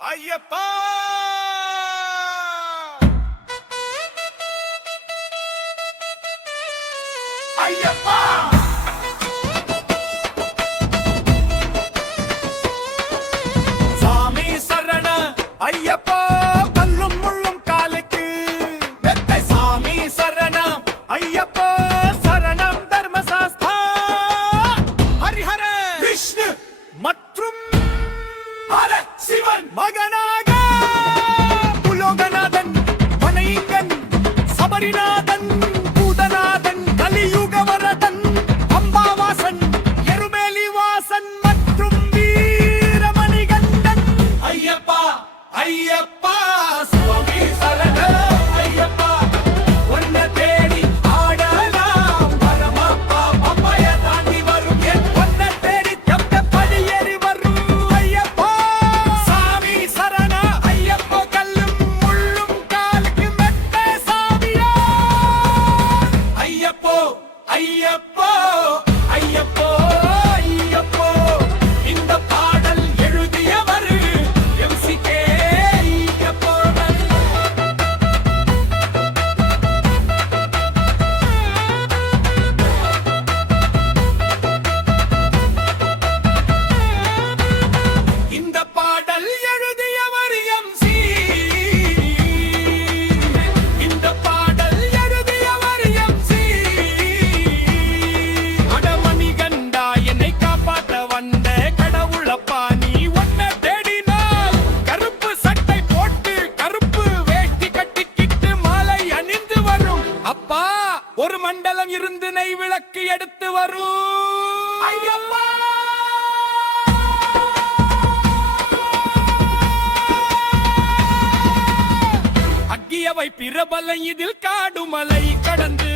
ஐயப்பா ஐயப்பா சாமி சரண ஐயப்பா கல்லும் முள்ளும் காலுக்கு வெத்தை சாமி சரணம் ஐயப்பா சரணம் தர்மசாஸ்தா ஹரிஹர விஷ்ணு மற்றும் சிவன் மகனாக புலோகநாதன் வனைங்கன் சபரிநாதன் பூதநாதன் கலியுகவரதன் அம்பாவாசன் எருமேலிவாசன் மற்றும் வீரமணிகண்டன் ஐயப்பா ஐயப்பா சுவாமி சரண ஐயப்பா உன்னை தேடி ஆடலாம் பரமப்பா பம்பைய தாண்டி வரும் என் உன்னை தேடி தப்ப படியேறி வரும் ஐயப்பா சாமி சரண ஐயப்பா கல்லும் முள்ளும் காலுக்கு மெத்த சாமியா ஐயப்போ ஐயப்போ ஐயப்போ ஐயப்போ இந்த பாடல் எழுதியவர் எம்சிகே ஐயப்போவன் இந்த பாடல் எழுதியவர் எம்சி இந்த பாடல் எழுதியவர் எம்சி அடமணி கண்டா என்னை காப்பாற்ற வந்த கடவுளப்பா நீ ஒன்ன தேடினால் கருப்பு சட்டை போட்டு கருப்பு வேஷ்டி கட்டிக்கிட்டு மாலை அணிந்து வரும் அப்பா ஒரு மண்டலம் இருந்து நெய் விளக்கு எடுத்து வரும் ஐயப்பா அக்கியவை பிரபல இதில் காடுமலை கடந்து